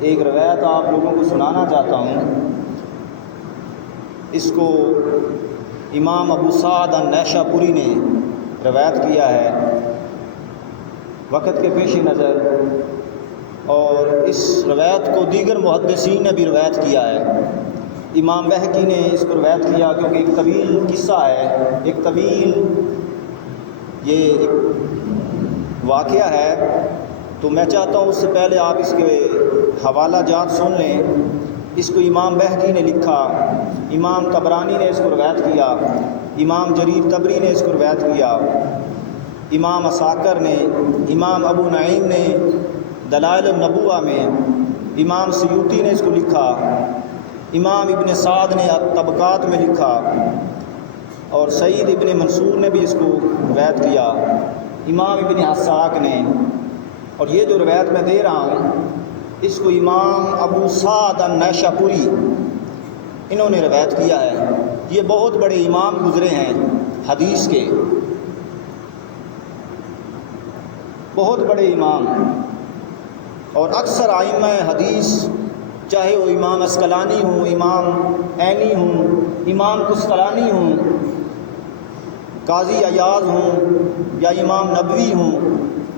ایک روایت آپ لوگوں کو سنانا چاہتا ہوں۔ اس کو امام ابو سعد النیشاپوری نے روایت کیا ہے وقت کے پیش نظر، اور اس روایت کو دیگر محدثین نے بھی روایت کیا ہے۔ امام بہقی نے اس کو روایت کیا کیونکہ ایک طویل قصہ ہے، ایک طویل یہ ایک واقعہ ہے، تو میں چاہتا ہوں اس سے پہلے آپ اس کے حوالہ جات سن لیں۔ اس کو امام بہقی نے لکھا، امام طبرانی نے اس کو روایت کیا، امام جریر طبری نے اس کو روایت کیا، امام عساکر نے، امام ابو نعیم نے دلائل النبوہ میں، امام سیوطی نے اس کو لکھا، امام ابن سعد نے طبقات میں لکھا، اور سعید ابن منصور نے بھی اس کو روایت کیا، امام ابن حساک نے۔ اور یہ جو روایت میں دے رہا ہوں اس کو امام ابو سعد النیشاپوری انہوں نے روایت کیا ہے۔ یہ بہت بڑے امام گزرے ہیں حدیث کے، بہت بڑے امام، اور اکثر ائمہ حدیث چاہے وہ امام عسقلانی ہوں، امام عینی ہوں، امام قسطلانی ہوں، قاضی عیاض ہوں یا امام نبوی ہوں،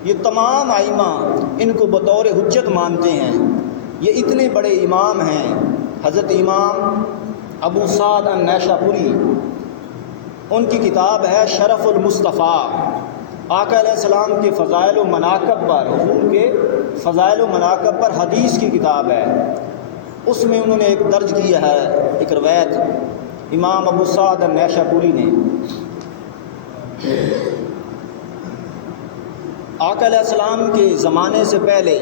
یہ تمام ائمہ ان کو بطور حجت مانتے ہیں۔ یہ اتنے بڑے امام ہیں۔ حضرت امام ابو سعد النیشاپوری، ان کی کتاب ہے شرف المصطفیٰ، آقا علیہ السلام کے فضائل و مناقب پر، حضور کے فضائل و مناقب پر حدیث کی کتاب ہے۔ اس میں انہوں نے ایک درج کیا ہے، ایک روایت امام ابو سعد النیشاپوری نے۔ آقا علیہ السلام کے زمانے سے پہلے،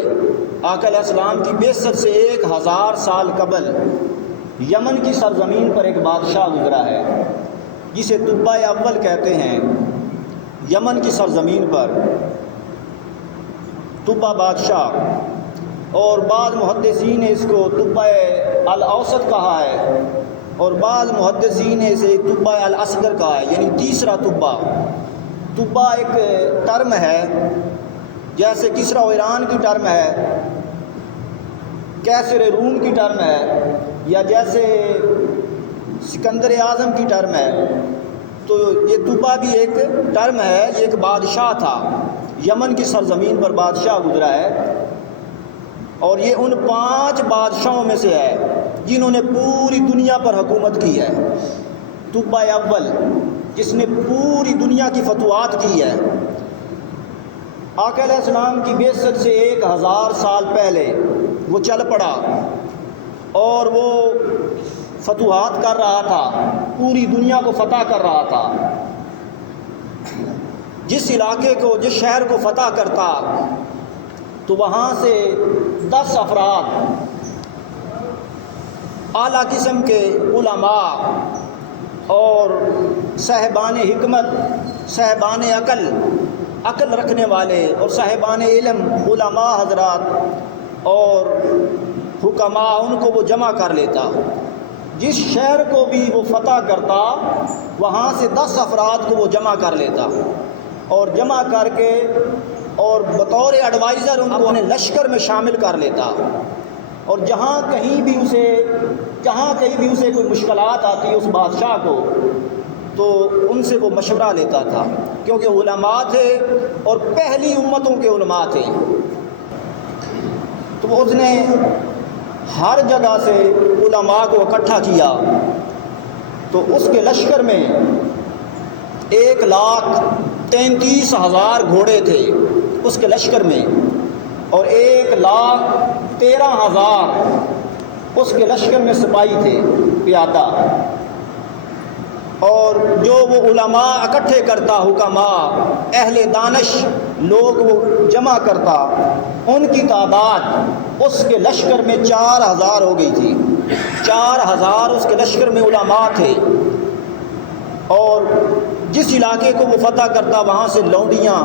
آقا علیہ السلام کی بعثت سے 1000 سال قبل یمن کی سرزمین پر ایک بادشاہ گزرا ہے جسے طبہ اول کہتے ہیں۔ یمن کی سرزمین پر طبہ بادشاہ، اور بعض محدثین نے اس کو طبہ الاوسط کہا ہے، اور بعض محدثین نے اسے طبہ الاصغر کہا ہے، یعنی تیسرا طبہ۔ طبہ ایک ٹرم ہے، جیسے کسریٰ و ایران کی ٹرم ہے، کیسر روم کی ٹرم ہے، یا جیسے سکندر اعظم کی ٹرم ہے۔ تو یہ طبہ بھی ایک ٹرم ہے، یہ ایک بادشاہ تھا، یمن کی سرزمین پر بادشاہ گزرا ہے، اور یہ ان 5 بادشاہوں میں سے ہے جنہوں نے پوری دنیا پر حکومت کی ہے۔ طبہ اول جس نے پوری دنیا کی فتوحات کی ہے۔ آقا علیہ السلام کی بعثت سے 1000 سال پہلے وہ چل پڑا اور وہ فتوحات کر رہا تھا، پوری دنیا کو فتح کر رہا تھا۔ جس علاقے کو، جس شہر کو فتح کرتا تو وہاں سے 10 افراد اعلیٰ قسم کے علماء اور صاحبان حکمت، صاحبان عقل رکھنے والے اور صاحبان علم، علماء حضرات اور حکماء، ان کو وہ جمع کر لیتا۔ جس شہر کو بھی وہ فتح کرتا وہاں سے 10 افراد کو وہ جمع کر لیتا، اور جمع کر کے اور بطور ایڈوائزر ان کو اپنے لشکر میں شامل کر لیتا، اور جہاں کہیں بھی اسے کوئی مشکلات آتی اس بادشاہ کو تو ان سے وہ مشورہ لیتا تھا، کیونکہ علماء تھے اور پہلی امتوں کے علماء تھے۔ تو اس نے ہر جگہ سے علماء کو اکٹھا کیا، تو اس کے لشکر میں 1,33,000 گھوڑے تھے اس کے لشکر میں، اور 1,13,000 اس کے لشکر میں سپاہی تھے پیادہ۔ اور جو وہ علماء اکٹھے کرتا، حکماء، اہل دانش لوگ وہ جمع کرتا، ان کی تعداد اس کے لشکر میں 4,000 ہو گئی تھی۔ 4,000 اس کے لشکر میں علماء تھے، اور جس علاقے کو وہ فتح کرتا وہاں سے لونڈیاں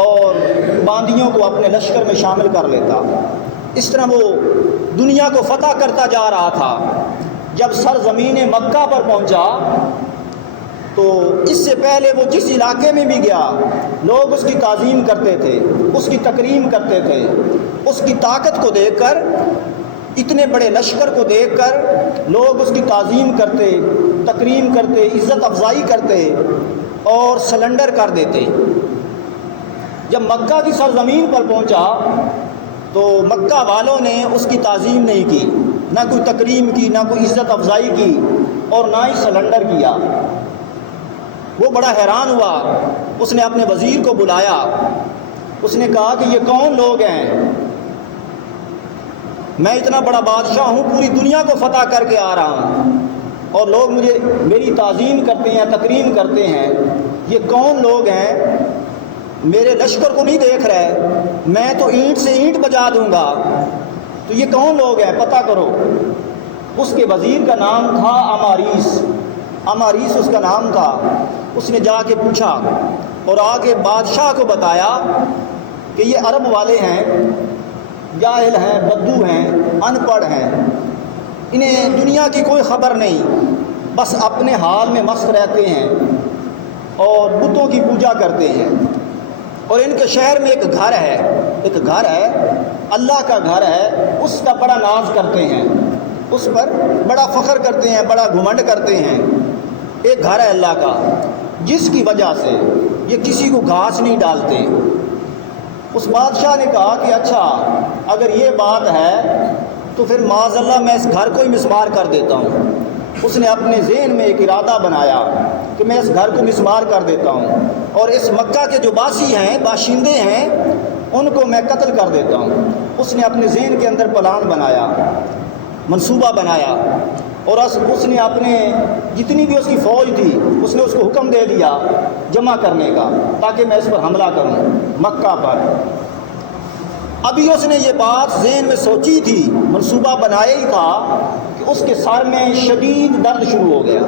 اور باندیوں کو اپنے لشکر میں شامل کر لیتا۔ اس طرح وہ دنیا کو فتح کرتا جا رہا تھا۔ جب سرزمین مکہ پر پہنچا تو اس سے پہلے وہ جس علاقے میں بھی گیا لوگ اس کی تعظیم کرتے تھے، اس کی تکریم کرتے تھے، اس کی طاقت کو دیکھ کر اتنے بڑے لشکر کو دیکھ کر لوگ اس کی تعظیم کرتے، تکریم کرتے، عزت افزائی کرتے اور سلنڈر کر دیتے۔ جب مکہ کی سرزمین پر پہنچا تو مکہ والوں نے اس کی تعظیم نہیں کی، نہ کوئی تکریم کی، نہ کوئی عزت افزائی کی اور نہ ہی سلنڈر کیا۔ وہ بڑا حیران ہوا، اس نے اپنے وزیر کو بلایا، اس نے کہا کہ یہ کون لوگ ہیں؟ میں اتنا بڑا بادشاہ ہوں، پوری دنیا کو فتح کر کے آ رہا ہوں اور لوگ مجھے میری تعظیم کرتے ہیں، تکریم کرتے ہیں، یہ کون لوگ ہیں؟ میرے لشکر کو نہیں دیکھ رہے، میں تو اینٹ سے اینٹ بجا دوں گا، تو یہ کون لوگ ہیں پتہ کرو۔ اس کے وزیر کا نام تھا اماریس اس کا نام تھا۔ اس نے جا کے پوچھا اور آگے بادشاہ کو بتایا کہ یہ عرب والے ہیں، جاہل ہیں، بدو ہیں، ان پڑھ ہیں، انہیں دنیا کی کوئی خبر نہیں، بس اپنے حال میں مست رہتے ہیں اور بتوں کی پوجا کرتے ہیں، اور ان کے شہر میں ایک گھر ہے اللہ کا گھر ہے، اس کا بڑا ناز کرتے ہیں، اس پر بڑا فخر کرتے ہیں، بڑا گھمنڈ کرتے ہیں۔ ایک گھر ہے اللہ کا جس کی وجہ سے یہ کسی کو گھاس نہیں ڈالتے۔ اس بادشاہ نے کہا کہ اچھا اگر یہ بات ہے تو پھر معاذ اللہ میں اس گھر کو ہی مسمار کر دیتا ہوں۔ اس نے اپنے ذہن میں ایک ارادہ بنایا کہ میں اس گھر کو مسمار کر دیتا ہوں اور اس مکہ کے جو باسی ہیں، باشندے ہیں، ان کو میں قتل کر دیتا ہوں۔ اس نے اپنے ذہن کے اندر پلان بنایا، منصوبہ بنایا، اور اس نے اپنے جتنی بھی اس کی فوج تھی اس نے اس کو حکم دے دیا جمع کرنے کا، تاکہ میں اس پر حملہ کروں مکہ پر۔ ابھی اس نے یہ بات ذہن میں سوچی تھی، منصوبہ بنایا ہی تھا کہ اس کے سر میں شدید درد شروع ہو گیا،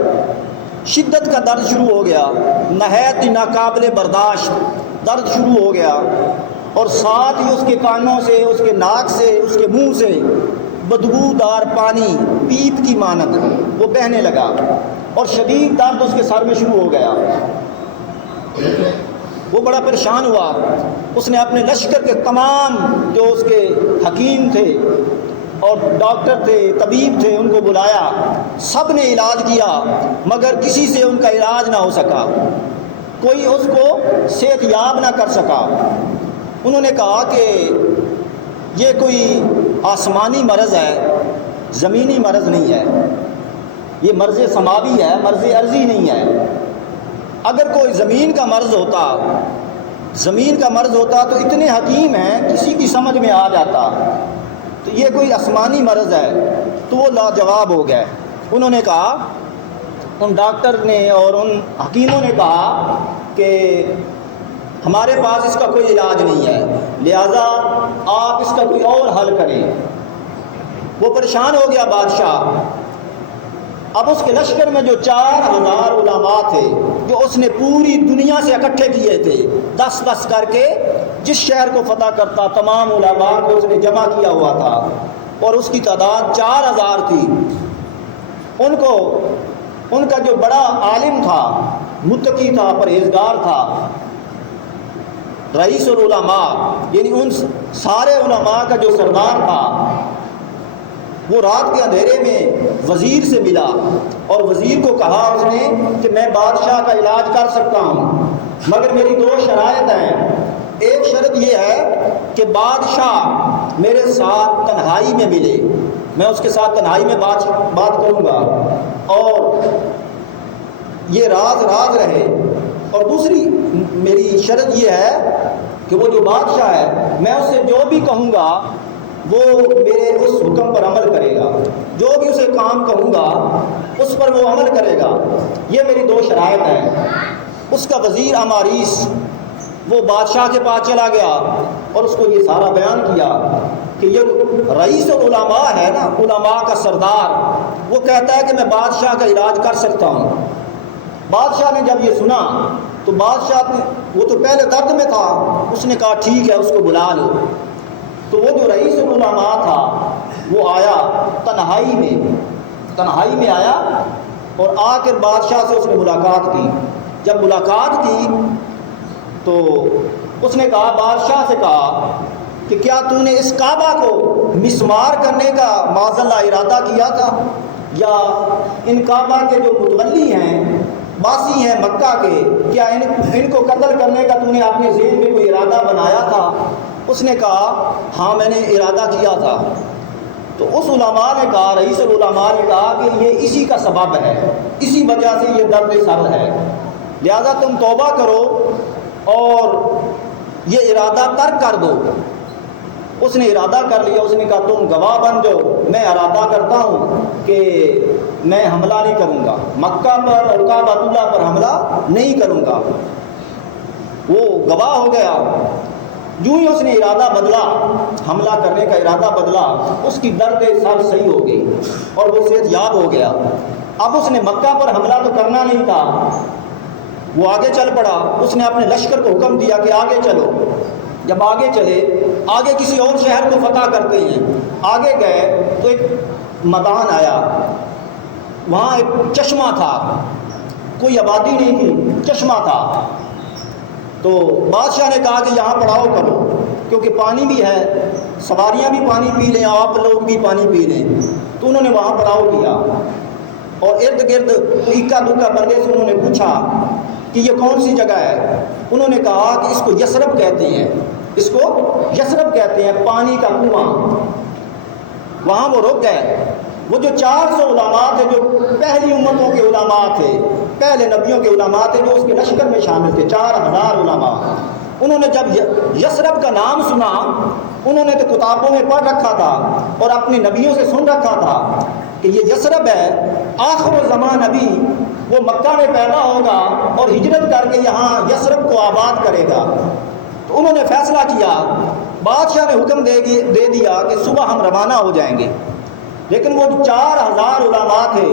شدت کا درد شروع ہو گیا، نہایت ناقابل برداشت درد شروع ہو گیا، اور ساتھ ہی اس کے کانوں سے، اس کے ناک سے، اس کے منہ سے بدبودار پانی پیپ کی مانند وہ بہنے لگا، اور شدید درد اس کے سر میں شروع ہو گیا۔ وہ بڑا پریشان ہوا۔ اس نے اپنے لشکر کے تمام جو اس کے حکیم تھے اور ڈاکٹر تھے، طبیب تھے، ان کو بلایا، سب نے علاج کیا مگر کسی سے ان کا علاج نہ ہو سکا، کوئی اس کو صحت یاب نہ کر سکا۔ انہوں نے کہا کہ یہ کوئی آسمانی مرض ہے، زمینی مرض نہیں ہے، یہ مرض سماوی ہے، مرض ارضی نہیں ہے۔ اگر کوئی زمین کا مرض ہوتا تو اتنے حکیم ہیں کسی کی سمجھ میں آ جاتا، تو یہ کوئی آسمانی مرض ہے، تو وہ لاجواب ہو گئے۔ انہوں نے کہا، ان ڈاکٹر نے اور ان حکیموں نے کہا کہ ہمارے پاس اس کا کوئی علاج نہیں ہے، لہذا آپ اس کا کوئی اور حل کریں۔ وہ پریشان ہو گیا بادشاہ۔ اب اس کے لشکر میں جو 4000 علماء تھے جو اس نے پوری دنیا سے اکٹھے کیے تھے، 10 کر کے جس شہر کو فتح کرتا تمام علماء کو اس نے جمع کیا ہوا تھا، اور اس کی تعداد 4000 تھی۔ ان کا جو بڑا عالم تھا، متقی تھا، پرہیزگار تھا، رئیس العلماء، یعنی ان سارے علماء کا جو سردار تھا، وہ رات کے اندھیرے میں وزیر سے ملا اور وزیر کو کہا اس نے کہ میں بادشاہ کا علاج کر سکتا ہوں، مگر میری 2 شرائط ہیں۔ ایک شرط یہ ہے کہ بادشاہ میرے ساتھ تنہائی میں ملے، میں اس کے ساتھ تنہائی میں بات کروں گا اور یہ راز رہے، اور دوسری میری شرط یہ ہے کہ وہ جو بادشاہ ہے میں اس سے جو بھی کہوں گا وہ میرے اس حکم پر عمل کرے گا، جو بھی اسے کام کہوں گا اس پر وہ عمل کرے گا۔ یہ میری 2 شرائط ہیں۔ اس کا وزیر اماریس وہ بادشاہ کے پاس چلا گیا اور اس کو یہ سارا بیان کیا کہ یہ رئیس العلماء ہے نا، علماء کا سردار، وہ کہتا ہے کہ میں بادشاہ کا علاج کر سکتا ہوں۔ بادشاہ نے جب یہ سنا تو بادشاہ نے، وہ تو پہلے درد میں تھا، اس نے کہا ٹھیک ہے، اس کو بلا لو۔ تو وہ جو رئیس العلماء تھا وہ آیا تنہائی میں آیا اور آ کر بادشاہ سے اس نے ملاقات کی۔ جب ملاقات کی تو اس نے کہا، بادشاہ سے کہا کہ کیا تو نے اس کعبہ کو مسمار کرنے کا معاذ اللہ ارادہ کیا تھا، یا ان کعبہ کے جو متولی ہیں، باسی ہیں مکہ کے، کیا ان کو قتل کرنے کا تو نے اپنے ذہن میں کوئی ارادہ بنایا تھا؟ اس نے کہا ہاں میں نے ارادہ کیا تھا۔ تو اس علماء نے کہا، رئیس العلماء نے کہا کہ یہ اسی کا سبب ہے، اسی وجہ سے یہ درد سر ہے، لہذا تم توبہ کرو اور یہ ارادہ ترک کر دو۔ اس نے ارادہ کر لیا، اس نے کہا تم گواہ بن جاؤ، میں ارادہ کرتا ہوں کہ میں حملہ نہیں کروں گا، مکہ پر اور کعبۃ اللہ پر حملہ نہیں کروں گا۔ وہ گواہ ہو گیا۔ جو ہی اس نے ارادہ بدلا، حملہ کرنے کا ارادہ بدلا، اس کی درد سر صحیح ہو گئی اور وہ صحت یاب ہو گیا۔ اب اس نے مکہ پر حملہ تو کرنا نہیں تھا، وہ آگے چل پڑا۔ اس نے اپنے لشکر کو حکم دیا کہ آگے چلو۔ جب آگے چلے، آگے کسی اور شہر کو فتح کرتے ہیں، آگے گئے تو ایک میدان آیا، وہاں ایک چشمہ تھا، کوئی آبادی نہیں تھی، چشمہ تھا۔ تو بادشاہ نے کہا کہ یہاں پڑاؤ کرو، کیونکہ پانی بھی ہے، سواریاں بھی پانی پی لیں، آپ لوگ بھی پانی پی لیں۔ تو انہوں نے وہاں پڑاؤ کیا اور ارد گرد اکا دکا بندے سے انہوں نے پوچھا کہ یہ کون سی جگہ ہے؟ انہوں نے کہا کہ اس کو یثرب کہتے ہیں، اس کو یثرب کہتے ہیں، پانی کا کنواں۔ وہاں وہ رک گئے۔ وہ جو 400 علماء تھے، جو پہلی امتوں کے علماء تھے، پہلے نبیوں کے علماء تھے، جو اس کے لشکر میں شامل تھے، 4000 علماء، انہوں نے جب یثرب کا نام سنا، انہوں نے تو کتابوں میں پڑھ رکھا تھا اور اپنے نبیوں سے سن رکھا تھا کہ یہ یثرب ہے، آخر الزمان نبی وہ مکہ میں پیدا ہوگا اور ہجرت کر کے یہاں یثرب کو آباد کرے گا۔ تو انہوں نے فیصلہ کیا، بادشاہ نے حکم دے دیا کہ صبح ہم روانہ ہو جائیں گے۔ لیکن وہ 4000 علماء تھے،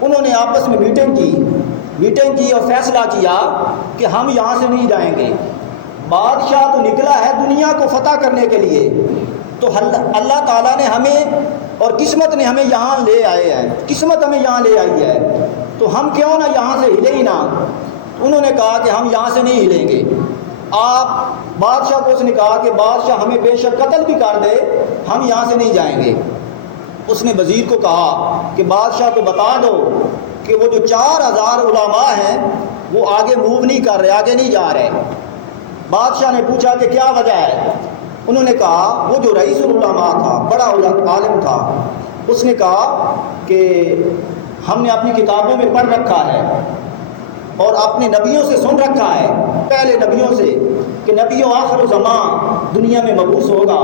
انہوں نے آپس میں میٹنگ کی اور فیصلہ کیا کہ ہم یہاں سے نہیں جائیں گے۔ بادشاہ تو نکلا ہے دنیا کو فتح کرنے کے لیے، تو اللہ تعالیٰ نے ہمیں اور قسمت نے ہمیں یہاں لے آئے ہیں، قسمت ہمیں یہاں لے آئی ہے، تو ہم کیوں نہ یہاں سے ہلے ہی نہ۔ انہوں نے کہا کہ ہم یہاں سے نہیں ہلیں گے۔ آپ بادشاہ کو اس نے کہا کہ بادشاہ ہمیں بے شک قتل بھی کر دے، ہم یہاں سے نہیں جائیں گے۔ اس نے وزیر کو کہا کہ بادشاہ کو بتا دو کہ وہ جو 4000 علماء ہیں وہ آگے موو نہیں کر رہے، آگے نہیں جا رہے۔ بادشاہ نے پوچھا کہ کیا وجہ ہے؟ انہوں نے کہا وہ جو رئیس العلماء تھا، بڑا عالم تھا، اس نے کہا کہ ہم نے اپنی کتابوں میں پڑھ رکھا ہے اور اپنے نبیوں سے سن رکھا ہے، پہلے نبیوں سے، کہ نبی آخر الزمان دنیا میں مبعوث ہوگا،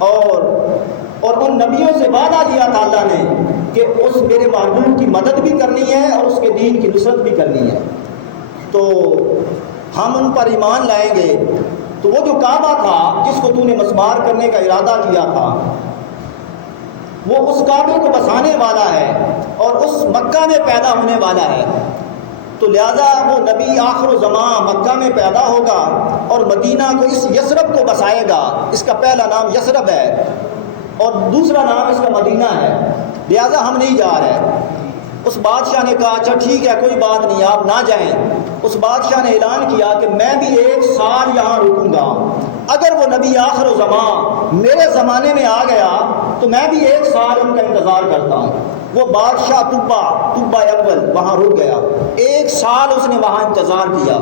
اور ان نبیوں سے وعدہ دیا تھا اللہ نے کہ اس میرے محبوب کی مدد بھی کرنی ہے اور اس کے دین کی نصرت بھی کرنی ہے، تو ہم ان پر ایمان لائیں گے۔ تو وہ جو کعبہ تھا جس کو تو نے مسمار کرنے کا ارادہ کیا تھا، وہ اس کعبے کو بسانے والا ہے اور اس مکہ میں پیدا ہونے والا ہے، تو لہذا وہ نبی آخر الزمان مکہ میں پیدا ہوگا اور مدینہ کو اس یثرب کو بسائے گا۔ اس کا پہلا نام یثرب ہے اور دوسرا نام اس کا مدینہ ہے، لہذا ہم نہیں جا رہے۔ اس بادشاہ نے کہا اچھا ٹھیک ہے، کوئی بات نہیں، آپ نہ جائیں۔ اس بادشاہ نے اعلان کیا کہ میں بھی 1 سال یہاں رکوں گا، اگر وہ نبی آخر الزمان میرے زمانے میں آ گیا تو میں بھی 1 سال ان کا انتظار کرتا ہوں۔ وہ بادشاہ طبہ اول وہاں رک گیا، 1 سال اس نے وہاں انتظار کیا۔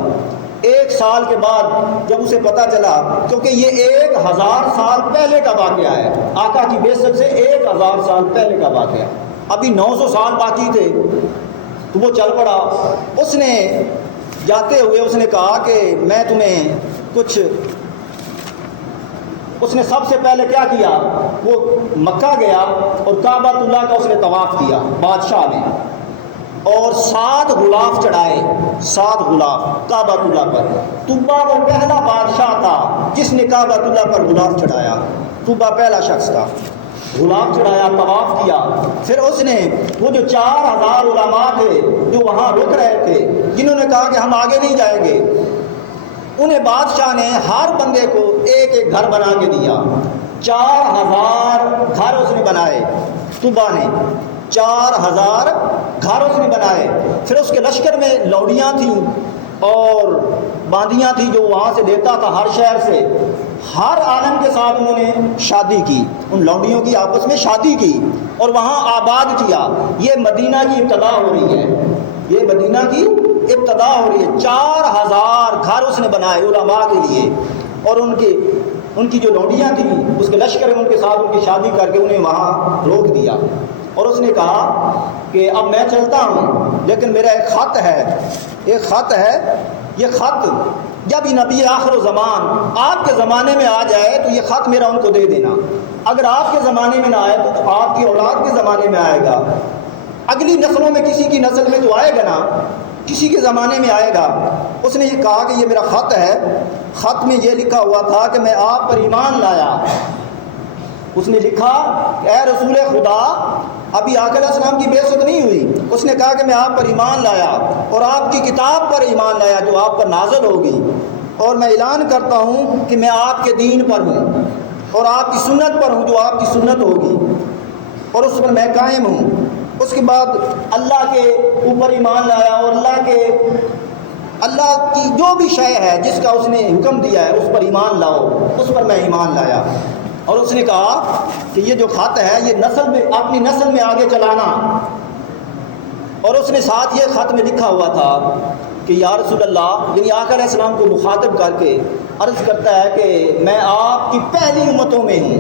1 سال کے بعد جب اسے پتہ چلا، کیونکہ یہ 1000 سال پہلے کا واقعہ ہے، آقا کی بعثت سے 1000 سال پہلے کا واقعہ، ابھی 900 سال باقی تھے، تو وہ چل پڑا۔ اس نے جاتے ہوئے اس نے کہا کہ میں تمہیں کچھ، اس نے سب سے پہلے کیا کیا، وہ مکہ گیا اور کعبۃ اللہ کا اس نے طواف کیا بادشاہ نے، اور 7 غلاف چڑھائے، 7 غلاف کعبۃ اللہ پر۔ طبہ وہ پہلا بادشاہ تھا جس نے کعبۃ اللہ پر غلاف چڑھایا، طبہ پہلا شخص تھا، غلاف چڑھایا، طواف کیا۔ پھر اس نے وہ جو 4000 علماء تھے جو وہاں رک رہے تھے، جنہوں نے کہا کہ ہم آگے نہیں جائیں گے، انہیں بادشاہ نے ہر بندے کو ایک ایک گھر بنا کے دیا۔ 4000 گھر اس نے بنائے، طبہ نے 4000 گھر اس نے بنائے۔ پھر اس کے لشکر میں لوڑیاں تھیں، اور باندیاں تھیں جو وہاں سے لیتا تھا ہر شہر سے، ہر عالم کے ساتھ انہوں نے شادی کی، ان لونڈیوں کی آپس میں شادی کی اور وہاں آباد کیا۔ یہ مدینہ کی ابتدا ہو رہی ہے، یہ مدینہ کی ابتدا ہو رہی ہے۔ 4000 گھر اس نے بنائے علماء کے لیے، اور ان کی جو لونڈیاں تھیں اس کے لشکر میں ان کے ساتھ ان کی شادی کر کے انہیں وہاں روک دیا، اور اس نے کہا کہ اب میں چلتا ہوں لیکن میرا ایک خط ہے، یہ خط جب یہ نبی آخر و زمان آپ کے زمانے میں آ جائے تو یہ خط میرا ان کو دے دینا، اگر آپ کے زمانے میں نہ آئے تو آپ کی اولاد کے زمانے میں آئے گا، اگلی نسلوں میں کسی کی نسل میں تو آئے گا نا، کسی کے زمانے میں آئے گا۔ اس نے یہ کہا کہ یہ میرا خط ہے، خط میں یہ لکھا ہوا تھا کہ میں آپ پر ایمان لایا۔ اس نے لکھا کہ اے رسول خدا، ابھی آقا علیہ السلام کی بعثت نہیں ہوئی، اس نے کہا کہ میں آپ پر ایمان لایا اور آپ کی کتاب پر ایمان لایا جو آپ پر نازل ہوگی، اور میں اعلان کرتا ہوں کہ میں آپ کے دین پر ہوں اور آپ کی سنت پر ہوں جو آپ کی سنت ہوگی، اور اس پر میں قائم ہوں۔ اس کے بعد اللہ کے اوپر ایمان لایا اور اللہ کی جو بھی شے ہے جس کا اس نے حکم دیا ہے اس پر ایمان لاؤ، اس پر میں ایمان لایا۔ اور اس نے کہا کہ یہ جو خط ہے یہ اپنی نسل میں آگے چلانا، اور اس نے ساتھ یہ خط میں لکھا ہوا تھا کہ یا رسول اللہ، یعنی آقا علیہ السلام کو مخاطب کر کے عرض کرتا ہے کہ میں آپ کی پہلی امتوں میں ہوں،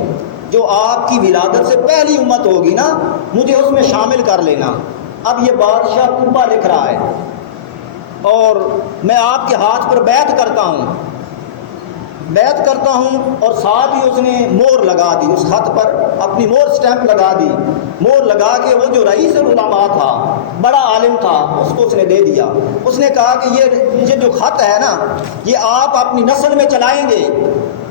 جو آپ کی ولادت سے پہلی امت ہوگی نا مجھے اس میں شامل کر لینا۔ اب یہ بادشاہ طبہ لکھ رہا ہے اور میں آپ کے ہاتھ پر بیعت کرتا ہوں، اور ساتھ ہی اس نے مور لگا دی، اس خط پر اپنی مور سٹیمپ لگا دی، مور لگا کے وہ جو رئیس العلماء تھا، بڑا عالم تھا، اس کو اس نے دے دیا۔ اس نے کہا کہ یہ جو خط ہے نا یہ آپ اپنی نسل میں چلائیں گے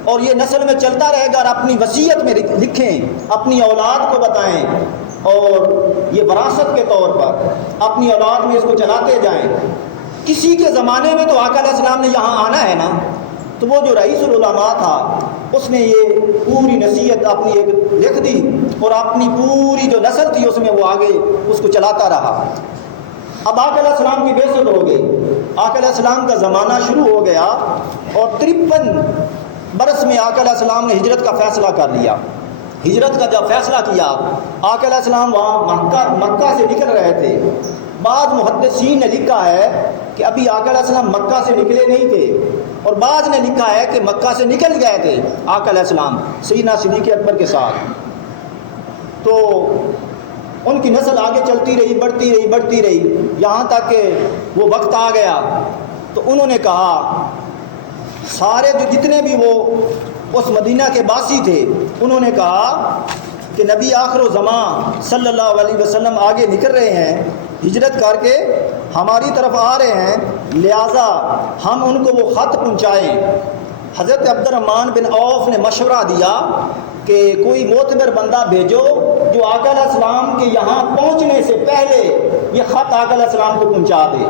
اور یہ نسل میں چلتا رہے گا، اور اپنی وصیت میں لکھیں، اپنی اولاد کو بتائیں، اور یہ وراثت کے طور پر اپنی اولاد میں اس کو چلاتے جائیں۔ کسی کے زمانے میں تو آقا علیہ السلام نے یہاں آنا ہے نا، تو وہ جو رئیس العلماء تھا اس نے یہ پوری نصیحت اپنی ایک لکھ دی، اور اپنی پوری جو نسل تھی اس میں وہ آگے اس کو چلاتا رہا۔ اب آقا علیہ السلام کی بعثت ہو گئی، آقا علیہ السلام کا زمانہ شروع ہو گیا، اور 53 برس میں آقا علیہ السلام نے ہجرت کا فیصلہ کر لیا۔ ہجرت کا جب فیصلہ کیا، آقا علیہ السلام وہاں مکہ سے نکل رہے تھے۔ بعض محدثین نے لکھا ہے کہ ابھی آقا علیہ السلام مکہ سے نکلے نہیں تھے، اور بعض نے لکھا ہے کہ مکہ سے نکل گئے تھے آقا علیہ السلام سیدنا صدیق اکبر کے ساتھ۔ تو ان کی نسل آگے چلتی بڑھتی رہی یہاں تک کہ وہ وقت آ گیا، تو انہوں نے کہا، سارے جتنے بھی وہ اس مدینہ کے باسی تھے انہوں نے کہا کہ نبی آخر و زمان صلی اللہ علیہ وسلم آگے نکل رہے ہیں، ہجرت کر کے ہماری طرف آ رہے ہیں، لہٰذا ہم ان کو وہ خط پہنچائیں۔ حضرت عبد الرحمن بن عوف نے مشورہ دیا کہ کوئی معتبر بندہ بھیجو جو آقا علیہ السلام کے یہاں پہنچنے سے پہلے یہ خط آقا علیہ السلام کو پہنچا دے۔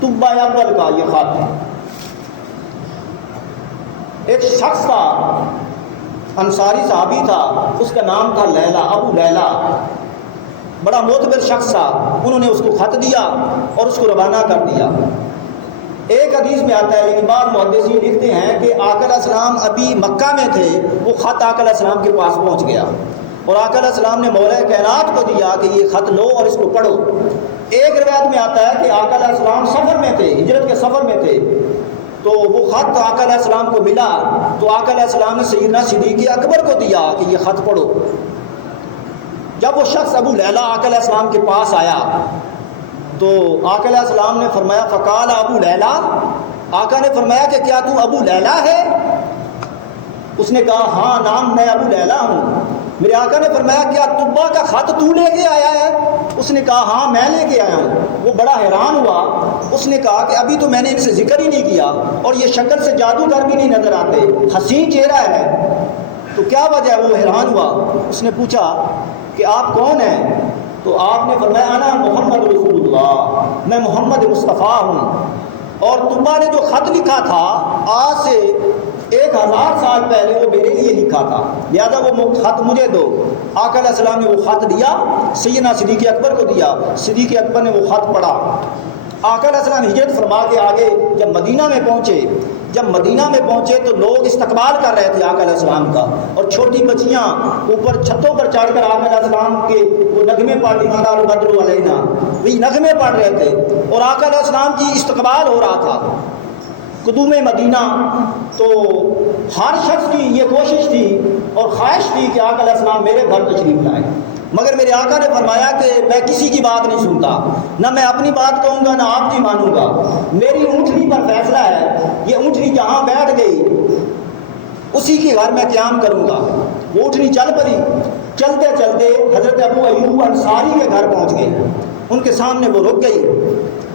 طبہ اول کا یہ خط، ایک شخص تھا، انصاری صحابی تھا، اس کا نام تھا لیلا، ابو لیلا، بڑا معتبر شخص تھا۔ انہوں نے اس کو خط دیا اور اس کو روانہ کر دیا۔ ایک حدیث میں آتا ہے، لیکن بعض محدثین لکھتے ہیں کہ آقا علیہ السلام ابھی مکہ میں تھے، وہ خط آقا علیہ السلام کے پاس پہنچ گیا، اور آقا علیہ السلام نے مولا کائنات کو دیا کہ یہ خط لو اور اس کو پڑھو۔ ایک روایت میں آتا ہے کہ آقا علیہ السلام سفر میں تھے، ہجرت کے سفر میں تھے، تو وہ خط آقا علیہ السلام کو ملا، تو آقا علیہ السلام نے سیدنا صدیق اکبر کو دیا کہ یہ خط پڑھو۔ جب وہ شخص ابو لیلا آقا علیہ السلام کے پاس آیا تو آقا علیہ السلام نے فرمایا، فقال ابو لیلا، آقا نے فرمایا کہ کیا تو ابو لیلا ہے؟ اس نے کہا ہاں نام میں ابو لیلا ہوں۔ میرے آقا نے فرمایا کیا طبہ کا خط تو لے کے آیا ہے؟ اس نے کہا ہاں میں لے کے آیا ہوں۔ وہ بڑا حیران ہوا، اس نے کہا کہ ابھی تو میں نے ان سے ذکر ہی نہیں کیا، اور یہ شکل سے جادوگر بھی نہیں نظر آتے، حسین چہرہ ہے، تو کیا وجہ ہے؟ وہ حیران ہوا۔ اس نے پوچھا کہ آپ کون ہیں؟ تو آپ نے فرمایا انا محمد رسول اللہ، میں محمد مصطفیٰ ہوں، اور طبہ نے جو خط لکھا تھا آج سے 1000 سال پہلے وہ میرے لیے لکھا تھا، لہذا وہ خط مجھے دو۔ آقا علیہ السلام نے وہ خط دیا، سیدنا صدیق اکبر کو دیا، صدیق اکبر نے وہ خط پڑھا، آقا علیہ السلام ہجرت فرما کے آگے جب مدینہ میں پہنچے تو لوگ استقبال کر رہے تھے آقا علیہ السلام کا، اور چھوٹی بچیاں اوپر چھتوں پر چڑھ کر آقا علیہ السلام کے وہ نغمے پڑھ رہی تھیں، البدر علینا، وہی نغمے پڑھ رہے تھے، اور آقا علیہ السلام کی استقبال ہو رہا تھا قدوم مدینہ۔ تو ہر شخص کی یہ کوشش تھی اور خواہش تھی کہ آقا علیہ السلام میرے گھر تشریف لائیں، مگر میرے آقا نے فرمایا کہ میں کسی کی بات نہیں سنتا، نہ میں اپنی بات کہوں گا نہ آپ کی مانوں گا، میری اونٹنی پر فیصلہ ہے، یہ اونٹنی جہاں بیٹھ گئی اسی کے گھر میں قیام کروں گا۔ وہ اونٹنی چل پڑی، چلتے چلتے حضرت ابو ایوب انصاری کے گھر پہنچ گئی، ان کے سامنے وہ رک گئی۔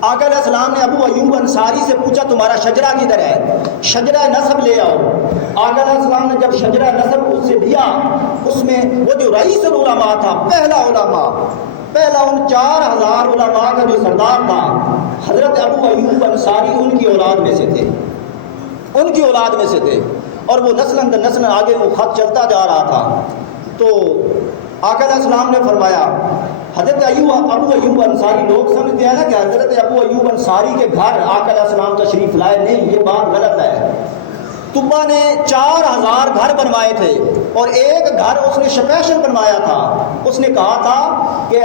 آقا علیہ السلام نے ابو ایوب انصاری سے پوچھا تمہارا شجرہ کدھر ہے؟ شجرہ نسب لے آؤ۔ آقا علیہ السلام نے جب شجرہ نسب اس سے دیا، اس میں وہ جو رئیس العلماء تھا، پہلا ان 4000 علماء کا جو سردار تھا، حضرت ابو ایوب انصاری ان کی اولاد میں سے تھے، اور وہ نسل در نسل آگے وہ خط چلتا جا رہا تھا۔ تو آقا علیہ السلام نے فرمایا حضرت ابو ایوب انصاری، لوگ سمجھتے ہیں نا کہ حضرت ابو ایوب انصاری کے گھر آقا علیہ السلام تشریف لائے، نہیں، یہ بات غلط ہے۔ طبا نے 4000 گھر بنوائے تھے، اور ایک گھر اس نے اسپیشل بنوایا تھا۔ اس نے کہا تھا کہ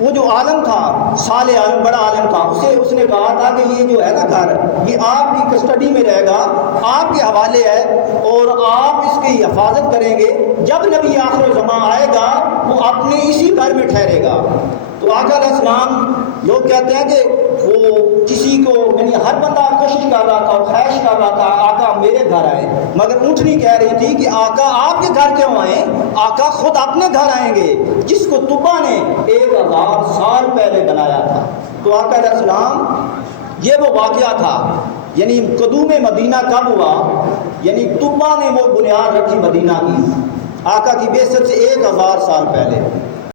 وہ جو عالم تھا، صالح عالم، بڑا عالم تھا، اس نے کہا تھا کہ یہ جو ہے نا گھر، یہ آپ کی کسٹڈی میں رہے گا، آپ کے حوالے ہے، اور آپ اس کی حفاظت کریں گے، جب نبی آخر الزمان آئے گا وہ اپنے اسی گھر میں ٹھہرے گا۔ تو آقا علیہ السلام، لوگ کہتے ہیں کہ وہ کسی کو، یعنی ہر بندہ کوشش کر رہا تھا اور خواہش کر رہا تھا آقا میرے گھر آئے، مگر اونٹنی کہہ رہی تھی کہ آقا آپ کے گھر کیوں آئیں؟ آقا خود اپنے گھر آئیں گے، جس کو طبا نے 1000 سال پہلے بنایا تھا۔ تو آقا علیہ السلام، یہ وہ واقعہ تھا، یعنی قدوم مدینہ کب ہوا؟ یعنی طبا نے وہ بنیاد رکھی مدینہ کی، آقا کی بعثت سے 1000 سال پہلے۔